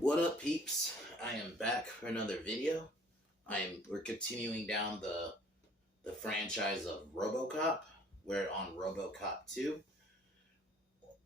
What up, peeps? I am back for another video. We're continuing down the franchise of Robocop. We're on Robocop 2.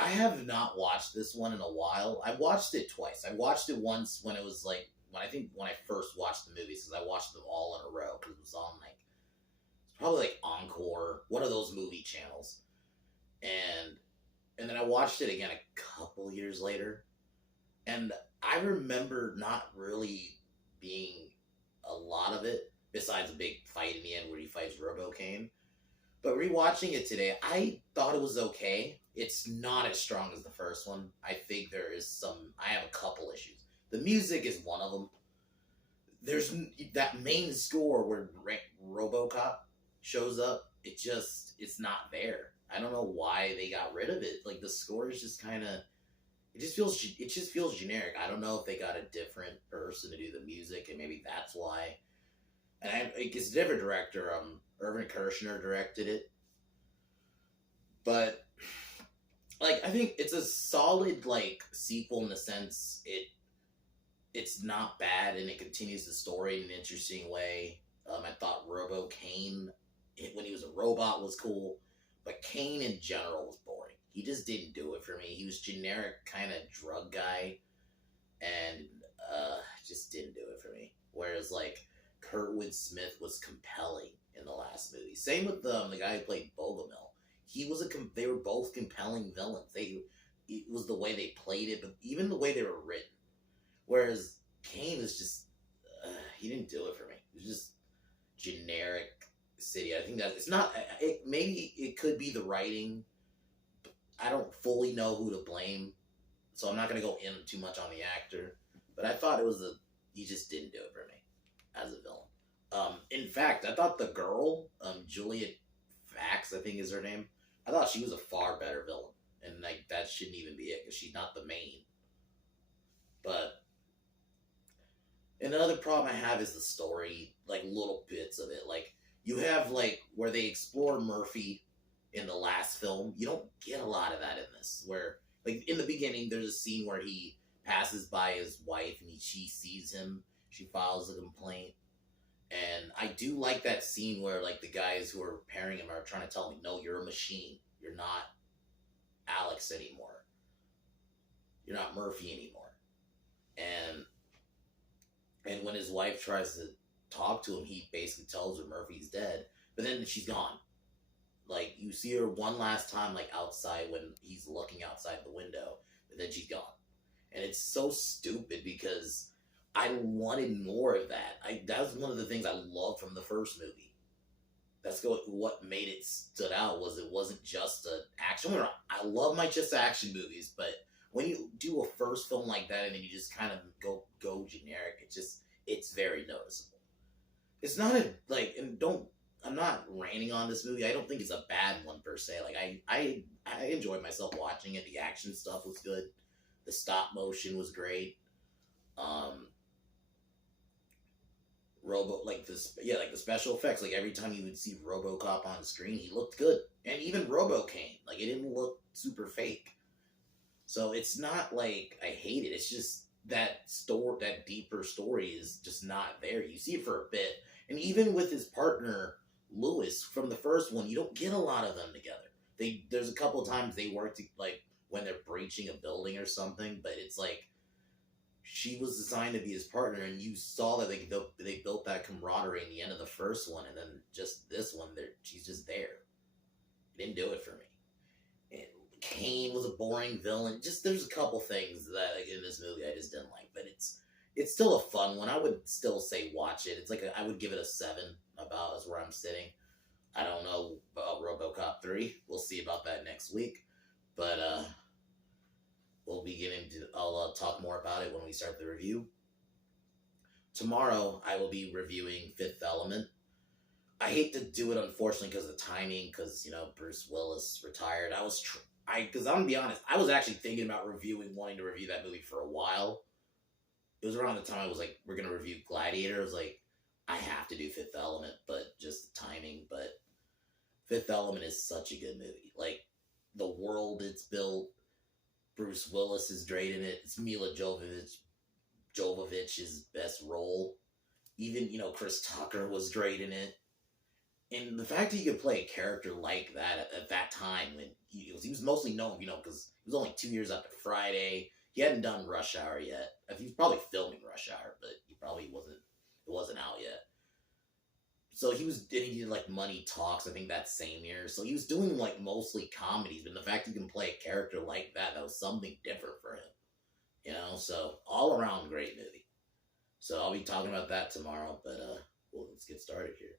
I have not watched this one in a while. I watched it twice. I watched it once when it was like when I first watched the movies, because I watched them all in a row because it was on it's probably like Encore, one of those movie channels. And and then I watched it again a couple years later, and I remember not really being a lot of it, besides a big fight in the end where he fights Robocane. But rewatching it today, I thought it was okay. It's not as strong as the first one. I think I have a couple issues. The music is one of them. There's that main score where Robocop shows up. It's not there. I don't know why they got rid of it. Like, the score is just kind of, it just feels generic. I don't know if they got a different person to do the music, and maybe that's why. And it's a different director. Irvin Kershner directed it, but like, I think it's a solid like sequel in the sense it's not bad, and it continues the story in an interesting way. I thought Robo Kane, when he was a robot, was cool, but Kane in general was boring. He just didn't do it for me. He was generic kind of drug guy, and just didn't do it for me. Whereas like Kurtwood Smith was compelling in the last movie. Same with the guy who played Bogomil. They were both compelling villains. It was the way they played it, but even the way they were written. Whereas Kane is just he didn't do it for me. It was just generic city. I think that it's not. Maybe it could be the writing. I don't fully know who to blame, so I'm not going to go in too much on the actor. But I thought he just didn't do it for me as a villain. In fact, I thought the girl, Juliet Fax, I think is her name. I thought she was a far better villain, and like that shouldn't even be it because she's not the main. But another problem I have is the story, like little bits of it. Like, you have like where they explore Murphy in the last film. You don't get a lot of that in this. Where like in the beginning, there's a scene where he passes by his wife and she sees him. She files a complaint. And I do like that scene where like the guys who are pairing him are trying to tell me, no, you're a machine. You're not Alex anymore. You're not Murphy anymore. And when his wife tries to talk to him, he basically tells her Murphy's dead. But then she's gone. Like, you see her one last time, like outside when he's looking outside the window, but then she's gone. And it's so stupid because I wanted more of that. That was one of the things I loved from the first movie. What made it stood out was it wasn't just an action. I love my just action movies, but when you do a first film like that and then you just kind of go generic, it's very noticeable. It's not I'm not ranting on this movie. I don't think it's a bad one per se. Like, I enjoyed myself watching it. The action stuff was good. The stop motion was great. The special effects. Like, every time you would see RoboCop on screen, he looked good. And even Robocane, like, it didn't look super fake. So it's not like I hate it. It's just that deeper story is just not there. You see it for a bit. And even with his partner, Lewis, from the first one, you don't get a lot of them together. There's a couple of times they work like when they're breaching a building or something, but it's like she was designed to be his partner, and you saw that they built that camaraderie in the end of the first one, and then just this one, she's just there. It didn't do it for me. And Kane was a boring villain. Just there's a couple things that like, in this movie I just didn't like, but it's still a fun one. I would still say watch it. It's like I would give it a 7. About is where I'm sitting. I don't know about RoboCop 3. We'll see about that next week. But I'll talk more about it when we start the review. Tomorrow I will be reviewing Fifth Element. I hate to do it, unfortunately, because of the timing, because Bruce Willis retired. Because I'm gonna be honest, I was actually thinking about wanting to review that movie for a while. It was around the time I was like, we're gonna review Gladiator. I was like, I have to do Fifth Element, but just the timing. But Fifth Element is such a good movie. Like, the world it's built, Bruce Willis is great in it. It's Mila Jovovich Jovovich's best role. Even, Chris Tucker was great in it. And the fact that you could play a character like that at that time, when he was mostly known, because he was only 2 years after Friday. He hadn't done Rush Hour yet. He was probably filming Rush Hour, but he probably wasn't. It wasn't out yet. So he did like Money Talks, I think that same year. So he was doing like mostly comedies, but the fact he can play a character like that was something different for him. So all around great movie. So I'll be talking about that tomorrow, but well, let's get started here.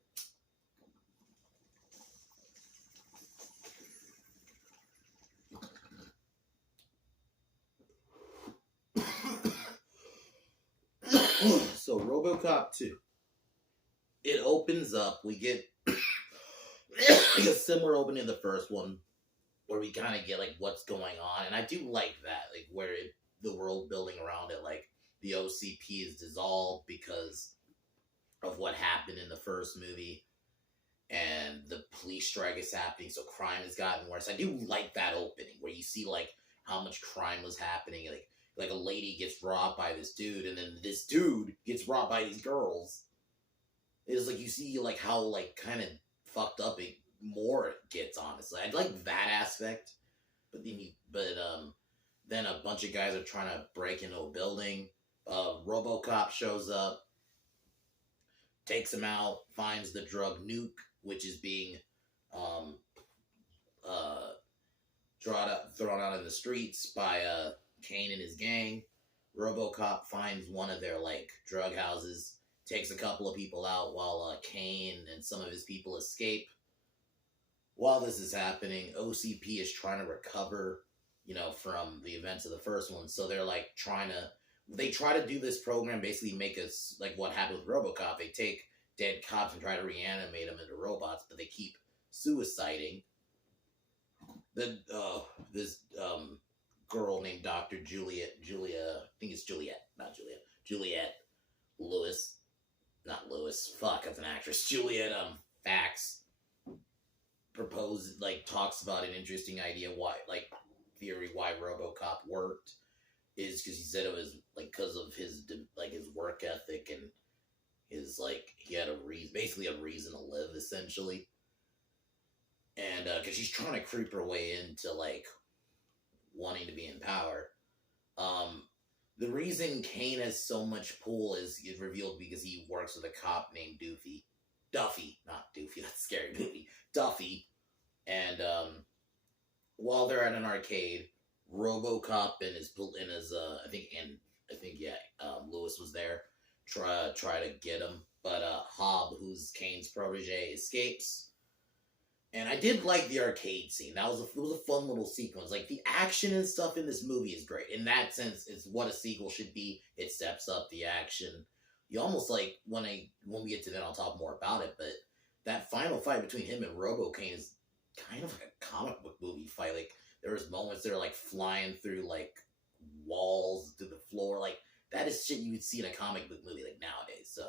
So Robocop 2. It opens up, we get a similar opening to the first one, where we kind of get like what's going on, and I do like that, like where the world building around it, like the OCP is dissolved because of what happened in the first movie, and the police strike is happening, so crime has gotten worse. I do like that opening where you see like how much crime was happening, like a lady gets robbed by this dude, and then this dude gets robbed by these girls. It's like you see like how like kind of fucked up it more gets, honestly. I like that aspect, but then a bunch of guys are trying to break into a building. Robocop shows up, takes him out, finds the drug nuke, which is being thrown out in the streets by Kane and his gang. Robocop finds one of their like drug houses, takes a couple of people out while Kane and some of his people escape. While this is happening, OCP is trying to recover, from the events of the first one. So they're like they try to do this program, basically make us like what happened with Robocop. They take dead cops and try to reanimate them into robots, but they keep suiciding. This girl named Dr. Julia, I think it's Juliet, not Julia, Juliet Lewis. Not Lewis, fuck, that's an actress. Juliet Fax talks about an interesting idea why Robocop worked, is because he said it was like because of his work ethic, and his he had basically a reason to live, essentially. And because she's trying to creep her way into wanting to be in power. The reason Kane has so much pull is revealed because he works with a cop named Duffy, not Doofy, that's a scary movie, Duffy. And while they're at an arcade, Robocop and his Lewis was there, try to get him, but Hobb, who's Kane's protege, escapes. And I did like the arcade scene. It was a fun little sequence. Like, the action and stuff in this movie is great. In that sense, it's what a sequel should be. It steps up the action. You almost when we get to that, I'll talk more about it, but that final fight between him and Kane is kind of like a comic book movie fight. Like, there was moments they're flying through walls to the floor. That is shit you would see in a comic book movie nowadays.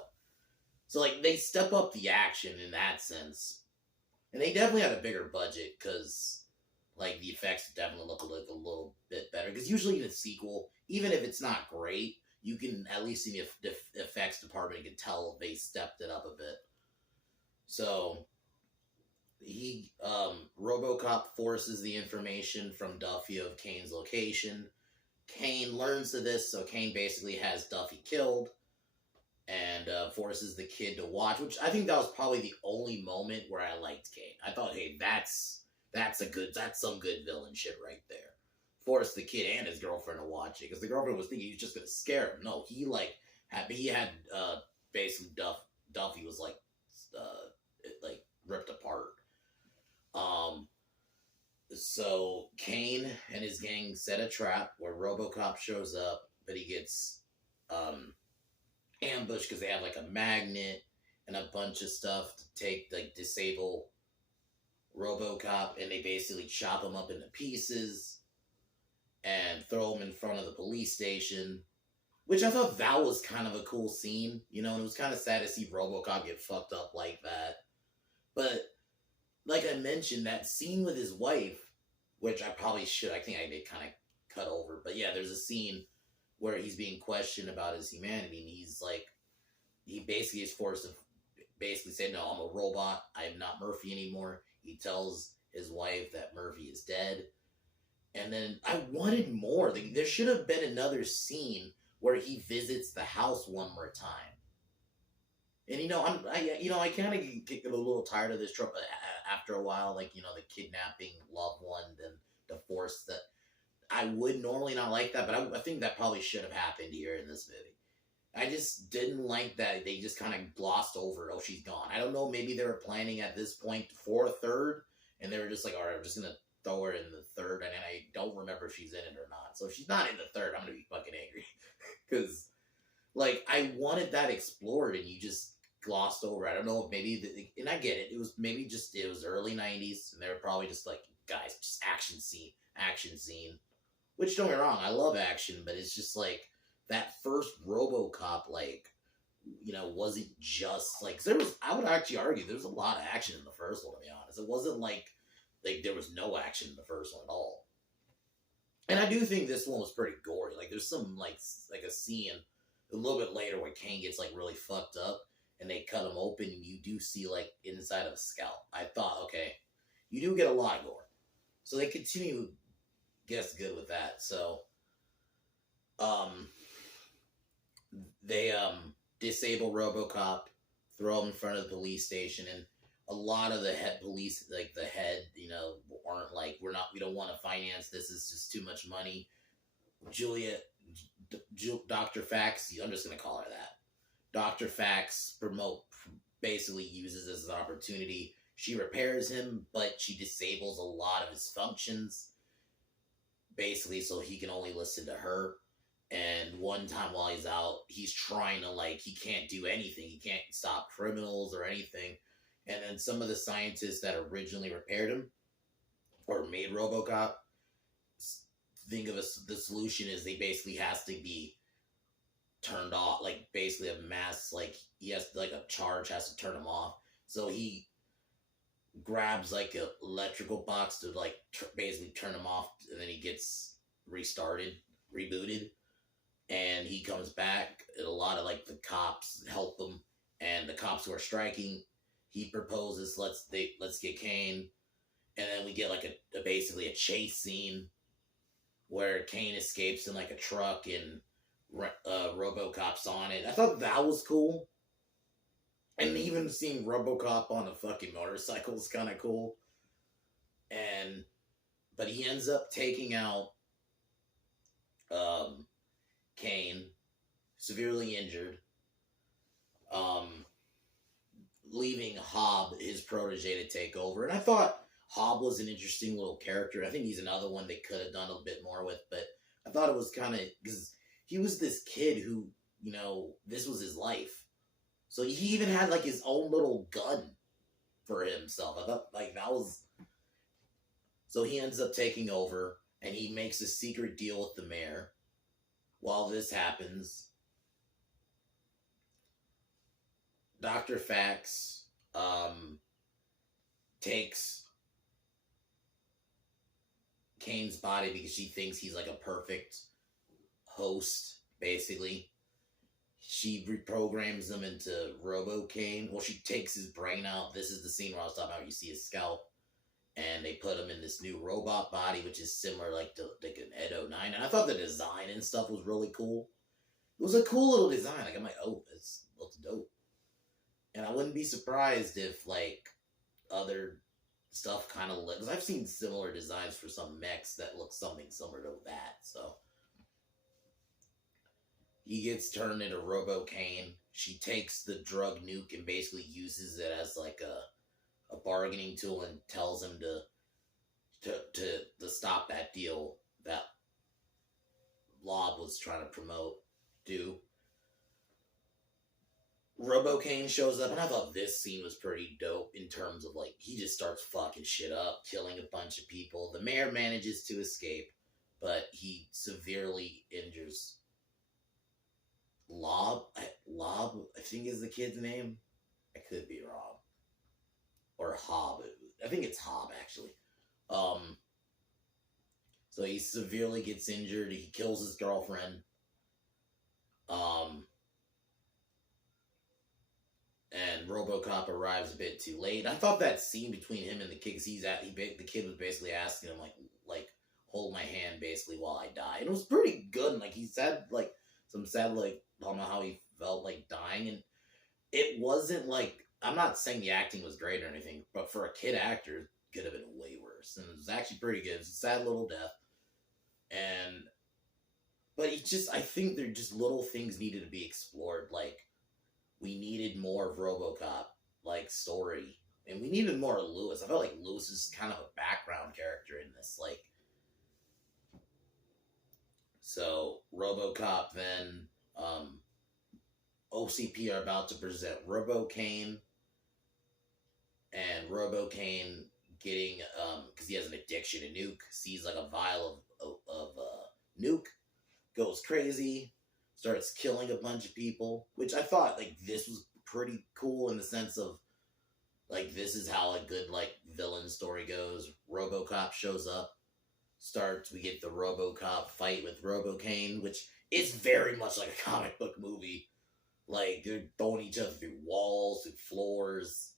So they step up the action in that sense. And they definitely had a bigger budget because, the effects definitely look a little bit better. Because usually in a sequel, even if it's not great, you can, at least in the effects department, you can tell they stepped it up a bit. So, Robocop forces the information from Duffy of Kane's location. Kane learns of this, so Kane basically has Duffy killed. And forces the kid to watch, which I think that was probably the only moment where I liked Kane. I thought, hey, that's some good villain shit right there. Forced the kid and his girlfriend to watch it, because the girlfriend was thinking he was just gonna scare him. No, he had basically Duffy was ripped apart. So Kane and his gang set a trap where Robocop shows up, but he gets ambush because they have a magnet and a bunch of stuff to disable Robocop, and they basically chop him up into pieces and throw him in front of the police station, which I thought that was kind of a cool scene, and it was kind of sad to see Robocop get fucked up like that. But like I mentioned, that scene with his wife, which I think I did kind of cut over, but yeah, there's a scene where he's being questioned about his humanity, and he's like, he basically is forced to basically say, no, I'm a robot. I'm not Murphy anymore. He tells his wife that Murphy is dead. And then I wanted more. There should have been another scene where he visits the house one more time. And I kind of get a little tired of this trope after a while, like the kidnapping loved one, then the force that I would normally not like that, but I think that probably should have happened here in this movie. I just didn't like that they just kind of glossed over it. Oh, she's gone. I don't know. Maybe they were planning at this point for a third, and they were just like, all right, I'm just gonna throw her in the third, and I don't remember if she's in it or not. So if she's not in the third, I'm gonna be fucking angry because like I wanted that explored, and you just glossed over. I don't know if maybe, and I get it. It was maybe just it was early '90s, and they were probably just like, guys, just action scene. Which don't get me wrong, I love action, but it's just like that first RoboCop, like wasn't just like there was. I would actually argue there was a lot of action in the first one. To be honest, it wasn't like there was no action in the first one at all. And I do think this one was pretty gory. Like there's some like a scene a little bit later where Kane gets like really fucked up, and they cut him open, and you do see like inside of a scalp. I thought, okay, you do get a lot of gore, so they continue. Guess good with that. So, they disable RoboCop, throw him in front of the police station, and a lot of the head police, like the head, aren't like, we don't want to finance this. It's just too much money. Dr. Fax, I'm just gonna call her that. Dr. Fax basically uses this as an opportunity. She repairs him, but she disables a lot of his functions. Basically, so he can only listen to her. And one time while he's out, he's trying to he can't do anything. He can't stop criminals or anything. And then some of the scientists that originally repaired him or made RoboCop think of the solution is they basically has to be turned off. Like basically a mass, he has a charge has to turn him off. So he grabs an electrical box to basically turn him off, and then he gets rebooted, and he comes back, and a lot of the cops help him, and the cops who are striking, he proposes let's get Kane, and then we get basically a chase scene where Kane escapes in a truck, and RoboCop's on it. I thought that was cool. And even seeing RoboCop on a fucking motorcycle is kind of cool. But he ends up taking out Kane, severely injured, leaving Hobb, his protege, to take over. And I thought Hobb was an interesting little character. I think he's another one they could have done a bit more with, but I thought it was kind of, because he was this kid who, this was his life. So he even had his own little gun for himself. I thought that was. So he ends up taking over, and he makes a secret deal with the mayor. While this happens, Dr. Fax takes Kane's body because she thinks he's a perfect host, basically. She reprograms him into Robo-Kane. Well, she takes his brain out. This is the scene where I was talking about. You see his scalp. And they put him in this new robot body, which is similar to an Ed 09. And I thought the design and stuff was really cool. It was a cool little design. I'm like, oh, it looks dope. And I wouldn't be surprised if, other stuff kind of looks. Because I've seen similar designs for some mechs that look something similar to that. So he gets turned into Robo-Kane. She takes the drug nuke and basically uses it as a bargaining tool, and tells him to stop that deal that Lob was trying to promote. Robo-Kane shows up, and I thought this scene was pretty dope in terms of he just starts fucking shit up, killing a bunch of people. The mayor manages to escape, but he severely injures Lob, I think is the kid's name. I could be wrong. Or Hobb. I think it's Hobb, actually. So he severely gets injured. He kills his girlfriend. Um, and RoboCop arrives a bit too late. I thought that scene between him and the kid, 'cause the kid was basically asking him like hold my hand basically while I die. And it was pretty good. And, like he said like some said like I don't know how he felt like dying, and it wasn't like I'm not saying the acting was great or anything, but for a kid actor, it could have been way worse. And it was actually pretty good. It's a sad little death, and but it just I think there just little things needed to be explored. Like we needed more of RoboCop like story, and we needed more of Lewis. I felt like Lewis is kind of a background character in this. Like so, RoboCop then OCP are about to present RoboCane, and RoboCane getting because he has an addiction to nuke, sees like a vial of nuke, goes crazy, starts killing a bunch of people, which I thought like this was pretty cool in the sense of like this is how a good like villain story goes. RoboCop shows up, we get the RoboCop fight with RoboCane, which is very much like a comic book movie. Like they're throwing each other through walls, through floors.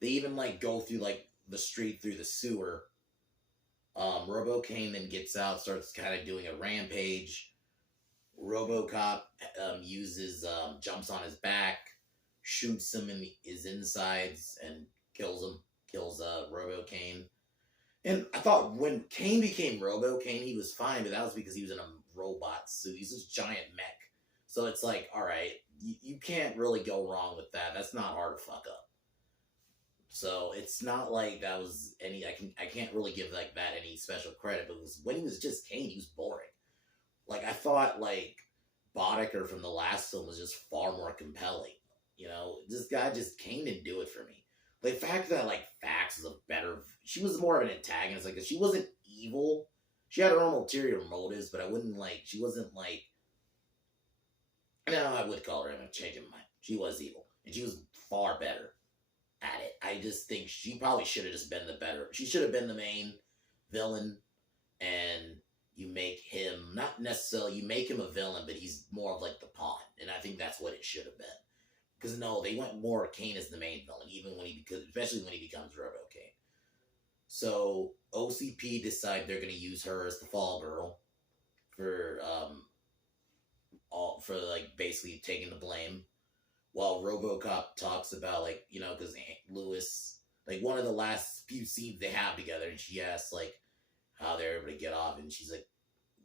They even like go through like the street through the sewer. RoboCane then gets out, starts kind of doing a rampage. RoboCop jumps on his back, shoots him in his insides, and kills him. Kills RoboCane. And I thought when Kane became RoboCane, he was fine, but that was because he was in a robot suit. He's this giant mech. So it's like, all right, you can't really go wrong with that. That's not hard to fuck up. So it's not like that was any. I can't really give like that any special credit. But when he was just Kane, he was boring. Like I thought, like Boddicker from the last film was just far more compelling. You know, this guy just Kane didn't do it for me. The fact that like Fax is a better, she was more of an antagonist. Like she wasn't evil. She had her own ulterior motives, but I wouldn't like. She wasn't like. No, I would call her. I'm changing my mind. She was evil, and she was far better at it. I just think she probably should have just been the better. She should have been the main villain, and you make him not necessarily you make him a villain, but he's more of like the pawn, and I think that's what it should have been. Because no, they went more Kane as the main villain, even when especially when he becomes RoboCane. So OCP decide they're going to use her as the fall girl for like basically taking the blame, while RoboCop talks about like because Lewis like one of the last few scenes they have together, and she asks like how they're able to get off, and she's like,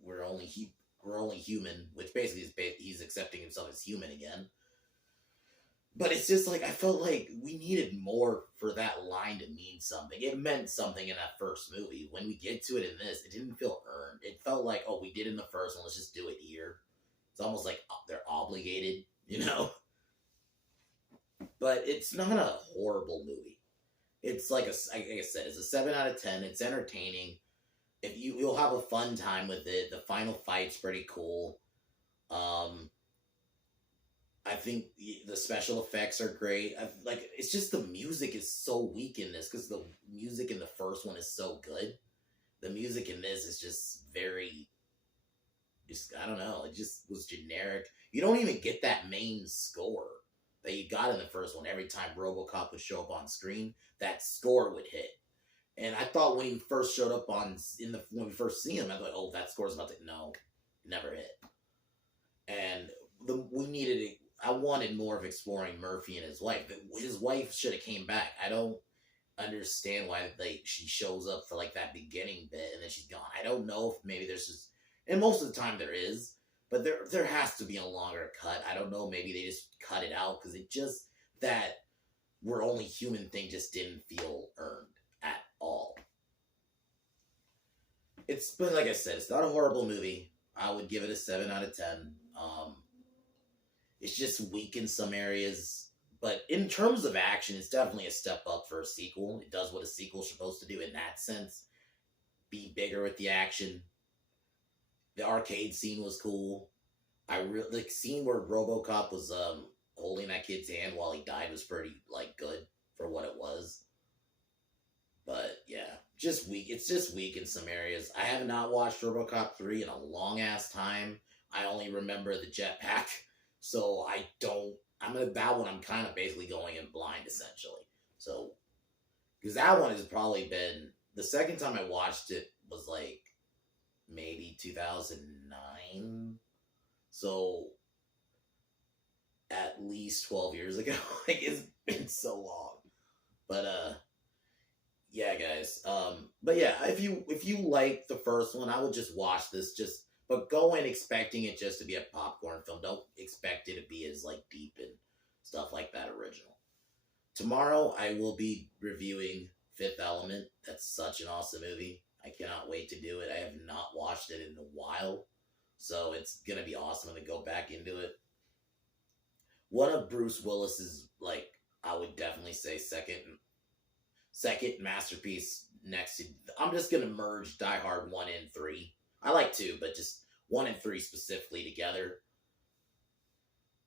we're only human, which basically is he's accepting himself as human again. But it's just like I felt like we needed more for that line to mean something. It meant something in that first movie. When we get to it in this, it didn't feel earned. It felt like, oh, we did in the first one, let's just do it here. It's almost like they're obligated, But it's not a horrible movie. It's like like I said, it's a 7 out of 10. It's entertaining. If you'll have a fun time with it. The final fight's pretty cool. I think the special effects are great. It's just the music is so weak in this because the music in the first one is so good. The music in this is just very, I don't know. It just was generic. You don't even get that main score that you got in the first one. Every time RoboCop would show up on screen, that score would hit. And I thought when he first showed up when we first see him, I thought, oh, that score's about to no, it never hit. And we needed it. I wanted more of exploring Murphy and his wife. His wife should have came back. I don't understand why she shows up for like that beginning bit and then she's gone. I don't know if maybe there's just, and most of the time there is, but there has to be a longer cut. I don't know. Maybe they just cut it out because it just that we're only human thing just didn't feel earned at all. But like I said, it's not a horrible movie. I would give it a 7 out of 10. It's just weak in some areas. But in terms of action, it's definitely a step up for a sequel. It does what a sequel's supposed to do in that sense. Be bigger with the action. The arcade scene was cool. The scene where RoboCop was holding that kid's hand while he died was pretty good for what it was. But yeah, just weak. It's just weak in some areas. I have not watched RoboCop 3 in a long ass time. I only remember the jetpack, so I don't. That one I'm kind of basically going in blind essentially. So because that one has probably been the second time I watched it was like maybe 2009. So at least 12 years ago. Like it's been so long. But yeah, guys. But yeah, if you like the first one, I would just watch this. But go in expecting it just to be a popcorn film. Don't expect it to be as like deep and stuff like that original. Tomorrow I will be reviewing Fifth Element. That's such an awesome movie. I cannot wait to do it. I have not watched it in a while, so it's gonna be awesome to go back into it. One of Bruce Willis's, like, I would definitely say second masterpiece next to. I'm just gonna merge Die Hard 1 and 3. I like 2, but just 1 and 3 specifically together.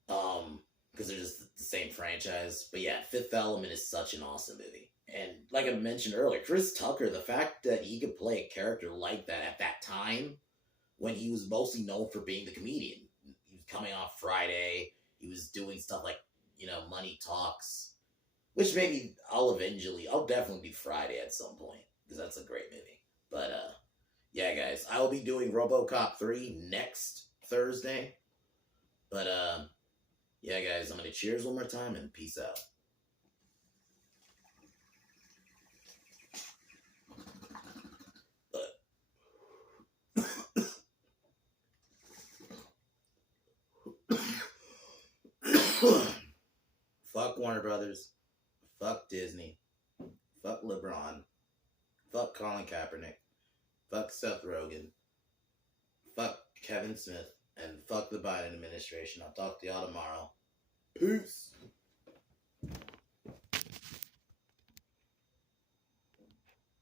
Because they're just the same franchise. But yeah, Fifth Element is such an awesome movie. And like I mentioned earlier, Chris Tucker, the fact that he could play a character like that at that time, when he was mostly known for being the comedian. He was coming off Friday. He was doing stuff like, Money Talks, which maybe I'll definitely do Friday at some point, because that's a great movie. But, yeah, guys, I will be doing Robocop 3 next Thursday. But, yeah, guys, I'm going to cheers one more time and peace out. Fuck Warner Brothers. Fuck Disney. Fuck LeBron. Fuck Colin Kaepernick. Fuck Seth Rogen. Fuck Kevin Smith. And fuck the Biden administration. I'll talk to y'all tomorrow. Peace.